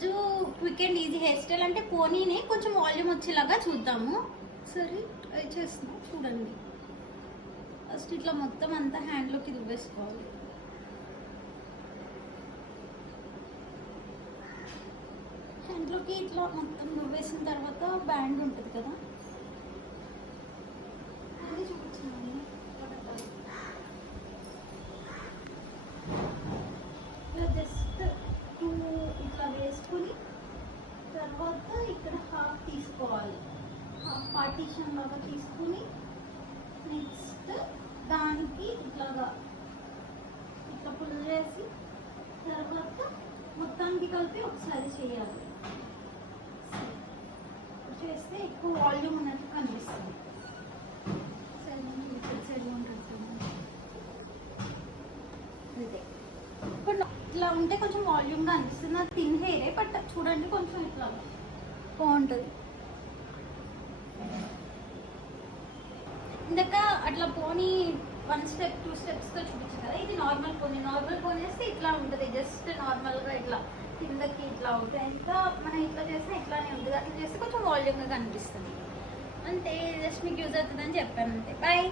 ఈరోజు quick and easy hair style అంటే పోనీని కొంచెం వాల్యూమ్ వచ్చేలాగా చూద్దాము. సరే ట్రై చేస్తున్నాం చూడండి. ఫస్ట్ ఇట్లా మొత్తం అంతా హ్యాండ్లోకి దువ్వేసుకోవాలి. హ్యాండ్లోకి ఇట్లా మొత్తం దువ్వేసిన తర్వాత బ్యాండ్ ఉంటుంది కదా, అది చూపించాను. జస్ట్ టూ ఇట్లా వేసుకుని తర్వాత ఇక్కడ హాఫ్ తీసుకోవాలి. హాఫ్ పార్టీషన్ లాగా తీసుకుని నెక్స్ట్ దానికి ఇట్లాగా ఇట్లా పుల్ చేసి తర్వాత మొత్తానికి కలిపి ఒకసారి చేయాలి. చేస్తే ఎక్కువ వాల్యూమ్ ఉన్నట్టు కనిపిస్తుంది. ఇప్పుడు ఇట్లా ఉంటే కొంచెం వాల్యూమ్గా అనిపిస్తుంది. అది థిన్ హెయిరే బట్ చూడండి కొంచెం ఇట్లా బాగుంటుంది. ఇందాక అట్లా పోనీ 1 స్టెప్ 2 స్టెప్స్తో చూపించాను కదా, ఇది నార్మల్ పోనీ. నార్మల్ పోనీ వేస్తే ఇట్లా ఉంటుంది, జస్ట్ నార్మల్గా ఇట్లా కిందకి ఇట్లా అవుతుంది. ఎంత మనం ఇట్లా చేస్తే ఇట్లానే ఉంటుంది. అట్లా చేస్తే కొంచెం వాల్యూమ్గా కనిపిస్తుంది. అంతే, జస్ట్ మీకు యూజ్ అవుతుందని చెప్పాను. అంతే, బాయ్.